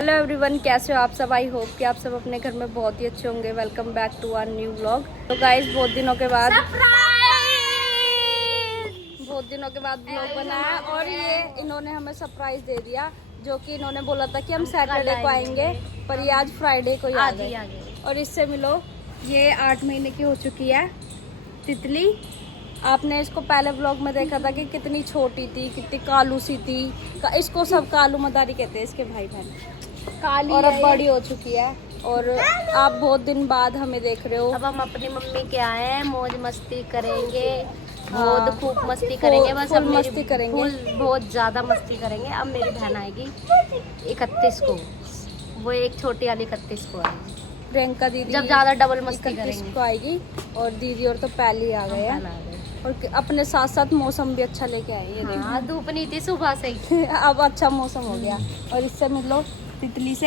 Hello everyone, कैसे हो आप सब। आई होप कि आप सब अपने घर में बहुत ही अच्छे होंगे। Welcome back to our new vlog. तो गाइस बहुत दिनों के बाद व्लॉग बनाया और ये इन्होंने हमें सरप्राइज दे दिया, जो कि इन्होंने बोला था कि हम सैटरडे को आएंगे, पर ये आज फ्राइडे को ही आ गए। और इससे मिलो, ये 8 महीने की हो चुकी है तितली। आपने इसको पहले व्लॉग में देखा था कि कितनी छोटी थी, कितनी कालू सी थी। इसको सब कालू मदारी कहते हैं, इसके भाई बहन काली। और अब बड़ी हो चुकी है और आप बहुत दिन बाद हमें देख रहे हो। अब हम अपनी मम्मी के आए हैं, मौज मस्ती करेंगे, बहुत खूब मस्ती करेंगे। बस अब मस्ती करेंगे, बहुत ज्यादा मस्ती करेंगे। अब मेरी बहन आएगी 31 को, वो एक छोटी वाली 31 को आएगी। प्रियंका दीदी जब ज्यादा डबल मस्ती करेंगे को आएगी। और दीदी और तो पहले ही आ गए हैं। और अपने साथ साथ मौसम भी अच्छा लेके आए। ये हाँ, धूप नहीं थी सुबह से ही। अब अच्छा मौसम हो गया। और इससे मिलो तितली से।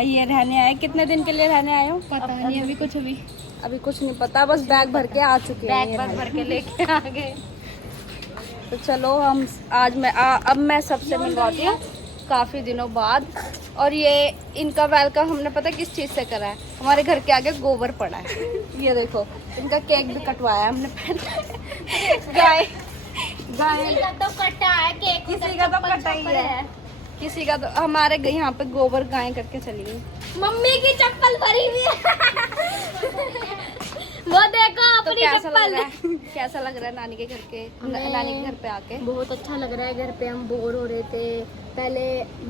ये रहने आए, कितने दिन के लिए रहने आए हो पता नहीं, अभी कुछ नहीं पता। बस बैग भर के आ चुके हैं, बैग भर के लेके आ गए। तो चलो हम आज अब मैं सबसे मिलवाती हूँ काफी दिनों बाद। और ये इनका वेलकम हमने पता किस चीज से करा है। हमारे घर के आगे गोबर पड़ा है, ये देखो। इनका केक भी कटवाया है हमने गाय तो कटा है केक, किसी का तो कटा ही है, किसी का तो। हमारे यहाँ पे गोबर गाय करके चली गई। मम्मी की चप्पल भरी हुई है। वो देखो तो अपनी कैसा चप्पल। लग रहा है, कैसा लग रहा है नानी के घर पे आके? बहुत अच्छा लग रहा है। घर पे हम बोर हो रहे थे। पहले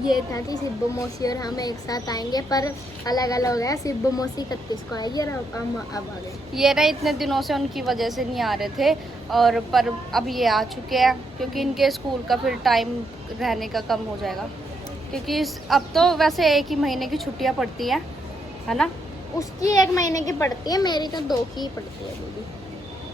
ये था कि सिब्बू मौसी और हम एक साथ आएंगे, पर अलग अलग हो गया। सिब्बू मौसी 31 को आएगी और हम अब आ गए। ये ना इतने दिनों से उनकी वजह से नहीं आ रहे थे, और पर अब ये आ चुके हैं, क्योंकि इनके स्कूल का फिर टाइम रहने का कम हो जाएगा। क्योंकि अब तो वैसे 1 ही महीने की छुट्टियां पड़ती हैं, है ना? उसकी 1 महीने की पड़ती है, मेरी तो 2 की पड़ती है दीदी,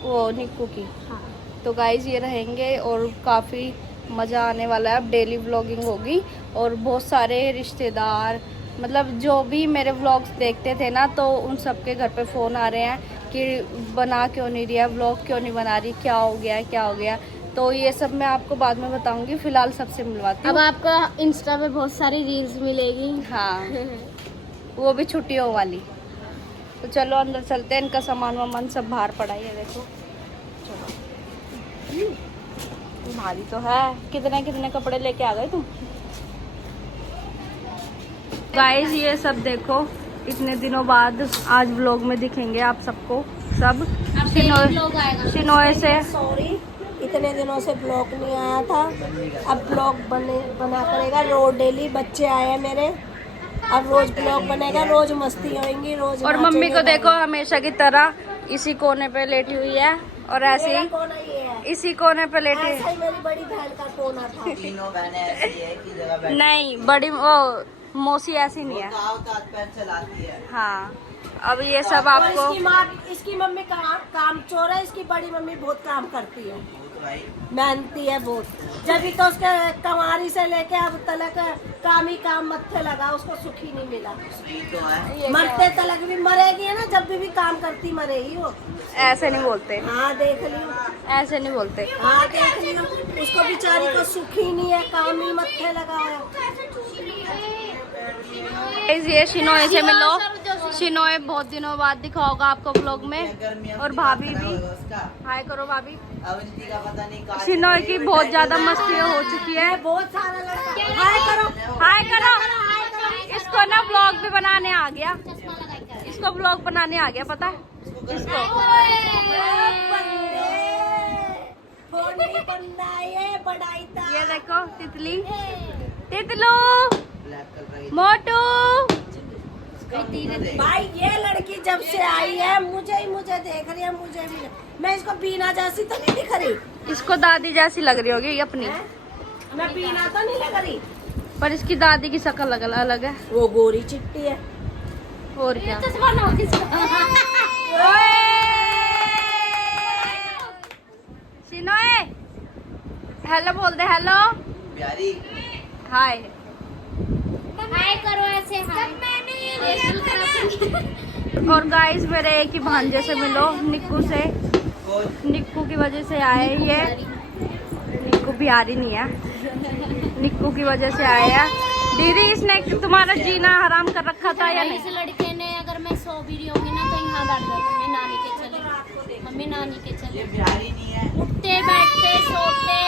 वो निक्कू की। हाँ। तो गाइज ये रहेंगे और काफ़ी मज़ा आने वाला है। अब डेली व्लॉगिंग होगी और बहुत सारे रिश्तेदार, मतलब जो भी मेरे व्लॉग्स देखते थे ना, तो उन सबके घर पे फ़ोन आ रहे हैं कि बना क्यों नहीं रही है, व्लॉग क्यों नहीं बना रही, क्या हो गया। तो ये सब मैं आपको बाद में बताऊंगी। फिलहाल सबसे मिलवाती हूँ। अब आपको इंस्टा पे बहुत सारी रील्स मिलेगी। हाँ वो भी छुट्टियों वाली। तो चलो अंदर चलते हैं। इनका सामान वामान सब बाहर पड़ा है, देखो। चलो, भारी तो है। कितने कपड़े लेके आ गए तुम? गाइस ये सब देखो, इतने दिनों बाद आज व्लॉग में दिखेंगे आप सबको। सब शिनोए से सॉरी, इतने दिनों से ब्लॉग नहीं आया था। अब ब्लॉग बना करेगा रोज। डेली बच्चे आए हैं मेरे, अब रोज ब्लॉग बनेगा, रोज मस्ती होएंगी, रोज। और मम्मी को देखो हमेशा की तरह इसी कोने पे लेटी हुई है, और ऐसे ही इसी कोने पे लेटी ऐसा ही मेरी बड़ी बहन का कोना था। तीनों बहनें ऐसी है कि जगह बैठ नहीं, बड़ी वो मौसी ऐसी नहीं है। पैर चलाती है। हाँ, अब ये सब और आपको इसकी मम्मी काम चोर है। इसकी बड़ी मम्मी बहुत काम करती है, मेहनती है बहुत। जब भी तो उसके कमारी से लेके अब तलक काम मत्थे लगा, उसको सुख ही नहीं मिला। तो है। मरते तलक भी मरेगी है ना, जब भी काम करती मरेगी वो। ऐसे नहीं बोलते, हाँ देख लियो, ऐसे नहीं बोलते। हाँ देख लियो, उसको बेचारी को सुख ही नहीं है, काम ही मत्थे लगा है। ये शिनोए से मिलो। शिनोए बहुत दिनों बाद दिखा होगा आपको व्लॉग में। और भाभी भी हाय करो। भाभी अवंती का पता नहीं। शिनोए की बहुत ज्यादा मस्ती हो चुकी है। बहुत सारा लड़का हाय करो, हाय करो। इसको ना व्लॉग भी बनाने आ गया, इसको व्लॉग बनाने आ गया, पता है इसको। ये देखो तितली, तितलू, मोटू। भाई ये लड़की जब से आई है मुझे देख रही है, मुझे भी। मैं इसको बीना जैसी तो नहीं दिख रही? इसको दादी जैसी लग रही होगी अपनी। मैं बीना तो नहीं लग रही, पर इसकी दादी की शक्ल अलग है। वो गोरी चिट्टी है। और क्या? शिनोए हेलो बोल दे। हेलो प्यारी। हाय। हाय करो ऐसे। और गाइस मेरे एक ही भांजे से मिलो, निक्कू से। निक्कू की वजह से आए ये। निक्कू बिहारी नहीं है, निक्कू की वजह से आए हैं। दीदी इसने तुम्हारा जीना हराम कर रखा था या नहीं? इस लड़के ने अगर मैं सो भी रही होंगी ना तो यहाँ बैठ जाता, मम्मी नानी के चले, मम्मी नानी के ये चले। बिहारी नहीं है। उठते बैठते सोते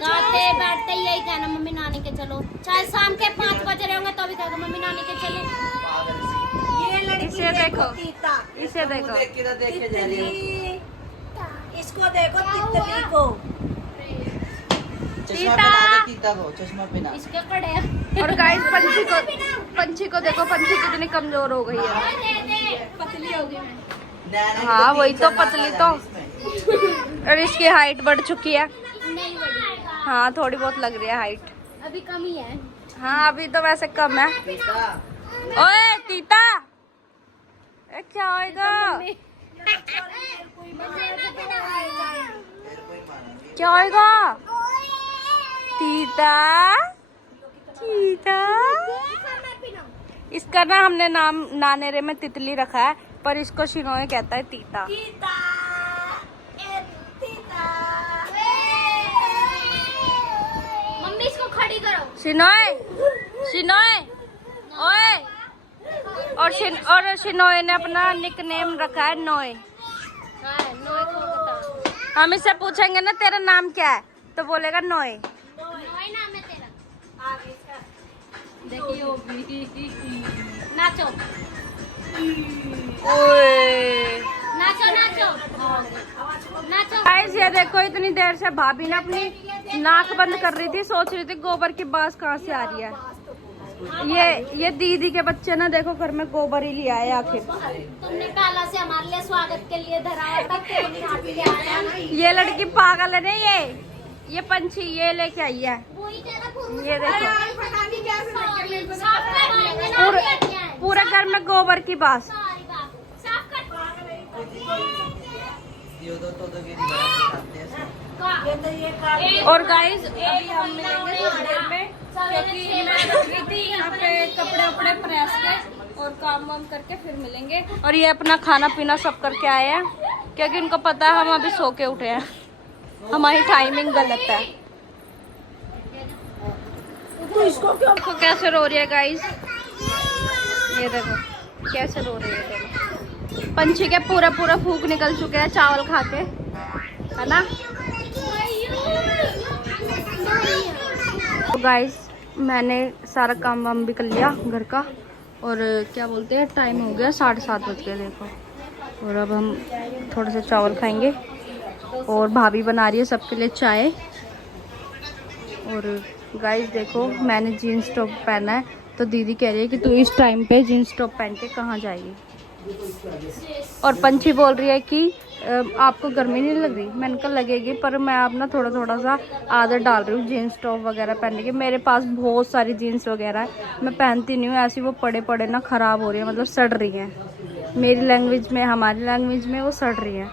गाते बैठते यही कहना मम्मी नानी के चलो, चाहे शाम के 5 बज रहे होंगे तो भी कहेगा मम्मी नानी के चले। पागल सी। ये लड़की इसे देखो, तीता, इसे देखो। देख के तो देखे जा रही है। तितली, इसको देखो तितली को। चश्मा पहना दे तीता को, चश्मा पहना। इसके कड़े और गाइस पंछी को देखो, पंछी कितनी कमजोर हो गई है। पतली हो गई मैं। नैना की हाँ, वही तो 3 चार पतली नाक तो। आ जाए इसमें। और इसकी हाइट बढ़ चुकी है। नहीं बड़ी, हाँ, थोड़ी बहुत लग रही है हाइट। अभी कम ही है। हाँ, अभी तो वैसे कम है। तीता, ओए तीता, ए क्या होएगा? तेरे को ही मारेंगे। क्या होएगा? तीता, तीता। इसका ना हमने नाम नानेरे में तितली रखा है, पर इसको शिनोए कहता है तीता। तीता, ए तीता। मम्मी इसको खड़ी करो। शिनोए, शिनोए, ओए। और शिनोए ने अपना निकनेम रखा है नोए। हम इससे पूछेंगे ना तेरा नाम क्या है, तो बोलेगा नोए। नोए नाम है तेरा। देखिए वो भी नाचो ओए नाचो नाचो नाचो। गाइस ये देखो, इतनी देर से भाभी ने अपनी नाक बंद कर रही थी, सोच रही थी गोबर की बास कहाँ से आ रही है। ये दीदी के बच्चे ना देखो घर में गोबर ही लिया है आखिर। तुमने पहला से हमारे लिए स्वागत के लिए धरा हुआ था, कोई नहीं हाथ ले आया। ये लड़की पागल है ना, ये पंछी ये लेके आई है। वही तेरा फुर्र ये देखो, साफ करवाएंगे ना पूरे अभी आके। पूरे घर में गोबर की बास। सारी बात साफ कर। ये तो गिरी बनाते हैं इसमें। ये तो ये काम और गाइस अभी हम मिलेंगे थोड़ी देर में, क्योंकि मैं रखी थी यहाँ पे कपड़े वपड़े प्रेस के, और काम वाम करके फिर मिलेंगे। और ये अपना खाना पीना सब करके आए हैं, क्योंकि इनको पता है हम अभी सो के उठे हैं, हमारी टाइमिंग गलत है। तो इसको क्यों देखो कैसे रो रही है गाइस, ये देखो कैसे रो रही है। देखो पंछी के पूरा फूक निकल चुके हैं चावल खा के, है ना। तो गाइस मैंने सारा काम वाम भी कर लिया घर का, और क्या बोलते हैं टाइम हो गया 7:30 बज गए देखो। और अब हम थोड़े से चावल खाएंगे, और भाभी बना रही है सबके लिए चाय। और गाइस देखो मैंने जीन्स टॉप पहना है, तो दीदी कह रही है कि तू इस टाइम पे जीन्स टॉप पहन के कहाँ जाएगी। और पंछी बोल रही है कि आपको गर्मी नहीं लग रही। मैंने कहा लगेगी, पर मैं अब ना थोड़ा सा आदत डाल रही हूँ जीन्स टॉप वगैरह पहनने की। मेरे पास बहुत सारी जीन्स वगैरह है, मैं पहनती नहीं हूँ, ऐसी वो पड़े ना ख़राब हो रही है, मतलब सड़ रही हैं। मेरी लैंग्वेज में, हमारी लैंग्वेज में वो सड़ रही हैं।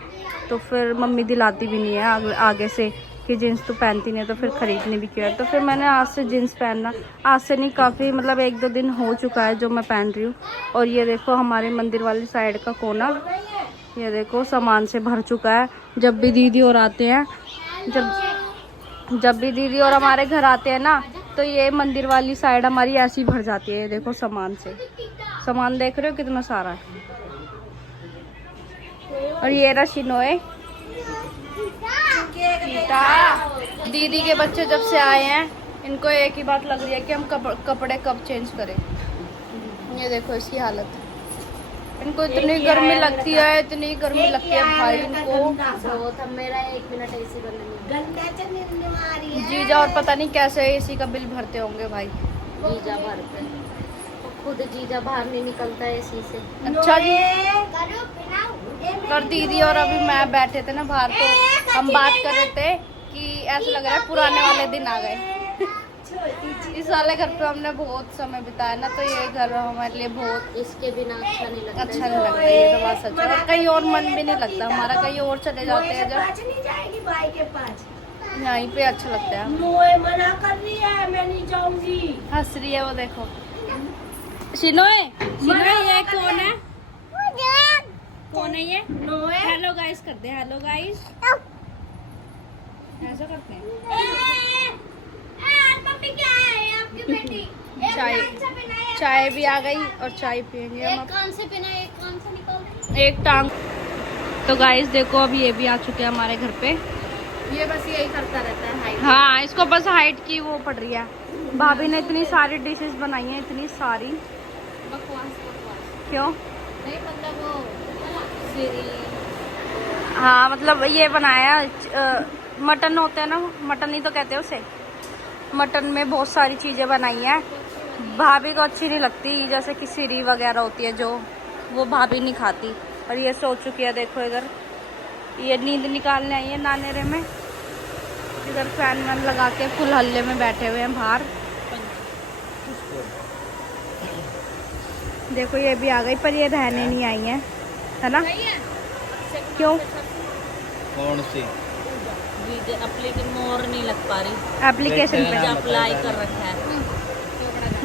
तो फिर मम्मी दिलाती भी नहीं है आगे से कि जीन्स तो पहनती नहीं है, तो फिर ख़रीदने भी क्यों है। तो फिर मैंने आज से जीन्स पहनना, आज से नहीं काफ़ी मतलब 1-2 दिन हो चुका है जो मैं पहन रही हूँ। और ये देखो हमारे मंदिर वाली साइड का कोना, ये देखो सामान से भर चुका है। जब भी दीदी और आते हैं, जब भी दीदी और हमारे घर आते हैं ना, तो ये मंदिर वाली साइड हमारी ऐसी भर जाती है। ये देखो सामान से, सामान देख रहे हो कितना सारा है। और ये रहा शिनोए, दीदी के बच्चे जब से आए हैं इनको एक ही बात लग रही है कि हम कपड़े कब चेंज करें। ये देखो इसकी हालत, इनको इतनी गर्मी लगती है, इतनी गर्मी लगती है भाई इनको। तो मेरा 1 मिनट ऐसी बनने जीजा और पता नहीं कैसे एसी का बिल भरते होंगे भाई। जीजा भरते, खुद जीजा बाहर नहीं निकलता है एसी से। अच्छा जी। और दीदी और अभी मैं बैठे थे ना बाहर, तो हम बात कर रहे थे कि ऐसा लग रहा है पुराने वाले दिन आ गए। इस वाले घर पे हमने बहुत समय बिताया ना, तो ये घर हमारे लिए बहुत इसके बिना अच्छा नहीं लगता। अच्छा नहीं लगता। ये तो बात सच है, और कहीं और मन भी नहीं लगता हमारा, कहीं और चले जाते हैं जब, नहीं जाएगी भाई के पास। यहीं पे अच्छा लगता है। नोए मना कर रही है, मैं नहीं जाऊंगी। हंस रही है वो देखो। शिनोए, ये कौन है? कौन है ये? नोए हेलो गाइस कर दे, हेलो गाइस ऐसा करते हैं। चाय चाय भी आ गई और चाय पियेंगे हम अब। कान से पहना, एक कान से निकाल दे। एक टांग। तो गाइस देखो अब ये भी आ चुके हैं हमारे घर पे। ये बस यही करता रहता है हाइट। हाँ इसको बस हाइट की वो पड़ रही है। भाभी ने इतनी सारी डिशेस बनाई हैं, इतनी सारी। बकवास। क्यों? नहीं मतलब वो सीरी। हाँ मतलब ये बनाया मटन होता है ना, मटन ही तो कहते हैं उसे। मटन में बहुत सारी चीजें बनाई हैं। भाभी को अच्छी नहीं लगती, जैसे कि सीरी वगैरह होती है जो, वो भाभी नहीं खाती। और ये सो चुकी है, देखो इधर ये नींद निकालने आई है नानेरे में। इधर फैन वैन लगा के फुल हल्ले में बैठे हुए हैं बाहर। देखो ये भी आ गई, पर ये रहने नहीं आई है ना? क्यों? कौन सी? लेकिन मोर नहीं लग पा रही एप्लीकेशन पे अप्लाई कर रखा है।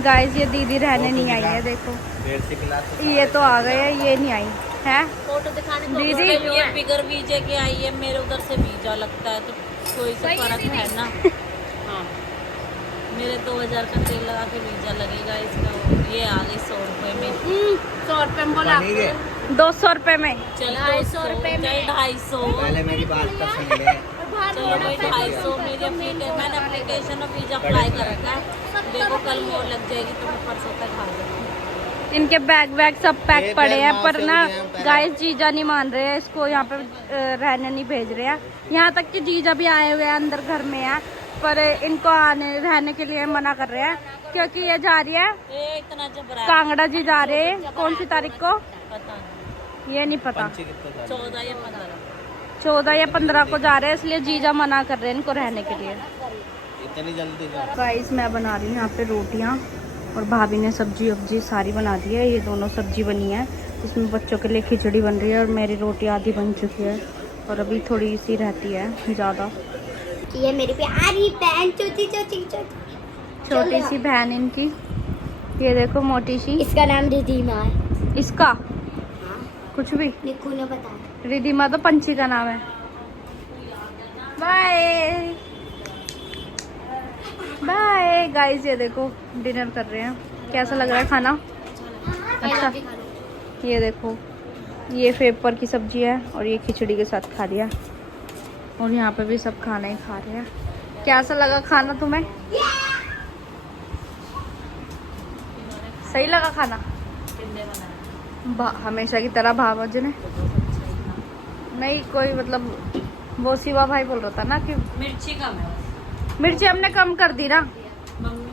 गाइस ये दीदी रहने नहीं आई है, देखो डेढ़ से क्लास ये तो आ गए हैं, ये नहीं आई है। फोटो दिखाने को दीदी ये बिगर वीजे के आई है, मेरे उधर से वीजा लगता है तो कोई तो फर्क है ना। हाँ मेरे 2000 का तेल लगा के वीजा लगेगा इसका। ये आ गई 100 रुपए में। 100 रुपए में बोला, ठीक है। 200 रुपए में। चल 200 रुपए में 250। पहले मेरी बात कर सुन ले। चलो भाई 250 मेरी मैंने एप्लीकेशन और वीजा अप्लाई कर रखा है। देखो कल मोर लग जाएगी तो मैं परसों तक आ जाऊंगी। इनके बैग वैग सब पैक ये पड़े हैं, माँ पर से ना उठे हैं पहले। गाइस जीजा नहीं मान रहे हैं इसको यहाँ पे रहने नहीं भेज रहे हैं। यहाँ तक कि जीजा भी आए हुए हैं, अंदर घर में है, पर इनको आने रहने के लिए मना कर रहे हैं क्योंकि ये जा रही है ये इतना जबरा कांगड़ा जी जा रहे हैं। कौन सी तारीख को पता नहीं, ये नहीं पता, 14 या 15। 14 या 15 को जा रहे हैं, इसलिए जीजा मना कर रहे हैं इनको रहने के लिए। इतनी जल्दी जाओ। गाइस मैं बना रही हूँ यहाँ पे रोटियाँ और भाभी ने सब्जी वब्जी सारी बना दी है। ये दोनों सब्जी बनी है, इसमें बच्चों के लिए खिचड़ी बन रही है और मेरी रोटी आधी बन चुकी है और अभी थोड़ी सी रहती है ज़्यादा। ये मेरी प्यारी बहन छोटी छोटी सी बहन इनकी, ये देखो मोटी सी। इसका नाम रिधिमा है। इसका कुछ भी, निक्कू ने बताया। रिधिमा तो पंछी का नाम है। बाय बाय गाइस, ये देखो डिनर कर रहे हैं। कैसा लग रहा है खाना? अच्छा ये देखो ये पेपर की सब्जी है और ये खिचड़ी के साथ खा लिया और यहाँ पे भी सब खाना ही खा रहे हैं। कैसा लगा खाना तुम्हें? सही लगा खाना? हमेशा की तरह भाव जी ने नहीं कोई मतलब, वो शिवा भाई बोल रहा था ना कि मिर्ची कम है। मिर्ची हमने कम कर दी ना। मम्मी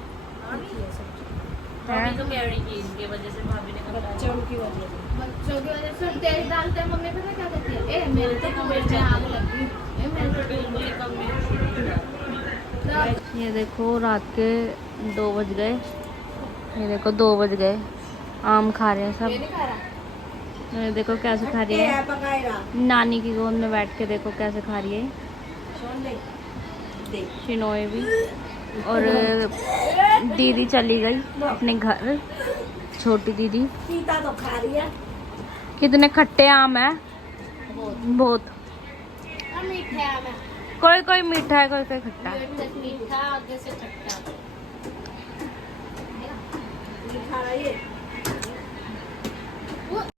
तो कह रही थी इनके वजह से भाभी ने बच्चों की वजह से तेल डालते हैं मम्मी, पता क्या कहती है? ए मेरे तो कमरे में आग लगी। ए मेरे तो बिल्कुल कम ये देखो रात के 2 बज गए, ये देखो 2 बज गए, आम खा रहे हैं सब। ये देखो कैसे खा रही है नानी की गोद में बैठ के, देखो कैसे खा रही है शिनोए भी। और दीदी चली गई अपने घर, छोटी दीदी। सीता तो खा रही है। कितने खट्टे आम है, बहुत। मीठा है, कोई कोई मीठा है, कोई कोई खट्टा है। मीठा आगे से खट्टा। खा रही है।